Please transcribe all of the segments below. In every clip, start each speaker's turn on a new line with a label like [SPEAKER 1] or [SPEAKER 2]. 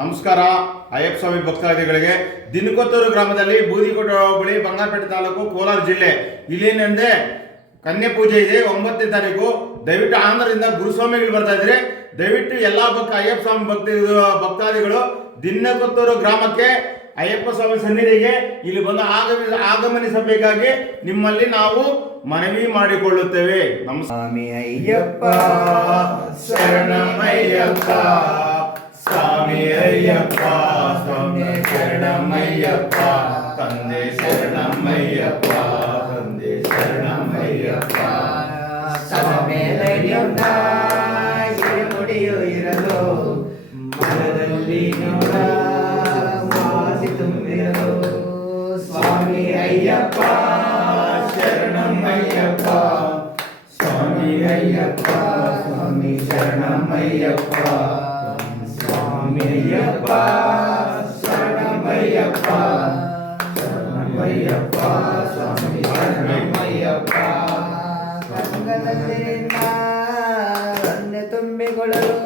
[SPEAKER 1] ನಮಸ್ಕಾರ ಅಯ್ಯಪ್ಪ ಸ್ವಾಮಿ ಭಕ್ತಾದಿಗಳಿಗೆ. ದಿನಕೊತ್ತೂರು ಗ್ರಾಮದಲ್ಲಿ ಬೂದಿಗೋಟ ಹೋಬಳಿ, ಬಂಗಾರಪೇಟೆ ತಾಲೂಕು, ಕೋಲಾರ ಜಿಲ್ಲೆ. ಇಲ್ಲೇನೆಂದ್ರೆ ಕನ್ಯೆ ಪೂಜೆ ಇದೆ, ಒಂಬತ್ತನೇ ತಾರೀಕು. ದಯವಿಟ್ಟು ಆಂಧ್ರದಿಂದ ಗುರುಸ್ವಾಮಿಗಳು ಬರ್ತಾ ಇದ್ರೆ, ದಯವಿಟ್ಟು ಎಲ್ಲ ಭಕ್ತ ಅಯ್ಯಪ್ಪ ಸ್ವಾಮಿ ಭಕ್ತಿ, ಭಕ್ತಾದಿಗಳು, ದಿನಕೊತ್ತೂರು ಗ್ರಾಮಕ್ಕೆ ಅಯ್ಯಪ್ಪ ಸ್ವಾಮಿ ಸನ್ನಿಧಿಗೆ ಇಲ್ಲಿ ಬಂದು ಆಗಮಿ, ಆಗಮನಿಸಬೇಕಾಗಿ ನಿಮ್ಮಲ್ಲಿ ನಾವು ಮನವಿ ಮಾಡಿಕೊಳ್ಳುತ್ತೇವೆ. ನಮಸ್ಕಾರ
[SPEAKER 2] ಸ್ವಾಮಿ ಅಯ್ಯಪ್ಪ,
[SPEAKER 1] ಶರಣಮಯ್ಯಪ್ಪ. ಸ್ವಾಮಿ ಅಯ್ಯಪ್ಪ ಸ್ವಾಮಿ ಶರಣಮಯ್ಯಪ್ಪ ತಂದೆ ಶರಣಮಯ್ಯಪ್ಪ ತಂದೆ ಶರಣಮಯ್ಯಪ್ಪ
[SPEAKER 2] ಮೇಲೆಯುಂಡ ಮುಡಿಯು ಇರಲು ಮನದಲ್ಲಿ ನೋಡ ಮಾಸಿ ತುಂಬಿರಲು ಸ್ವಾಮಿ ಅಯ್ಯಪ್ಪ
[SPEAKER 1] ಶರಣಮಯ್ಯಪ್ಪ ಸ್ವಾಮಿ ಅಯ್ಯಪ್ಪ ಸ್ವಾಮಿ ಶರಣಮಯ್ಯಪ್ಪ ಸ್ವಾಮಿ ಅಯ್ಯಪ್ಪ ಶರಣಮಯ್ಯಪ್ಪ ಶರಣಮಯ್ಯಪ್ಪ ಸ್ವಾಮಿ ಶರಣಮಯ್ಯಪ್ಪ
[SPEAKER 2] ಸಂಗದಲ್ಲಿ ನಿನ್ನ ಸೊನ್ನೆ ತುಂಬಿಕೊಳ್ಳಲು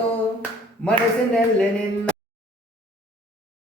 [SPEAKER 2] ಮನಸ್ಸಿನಲ್ಲಿ ನಿನ್ನ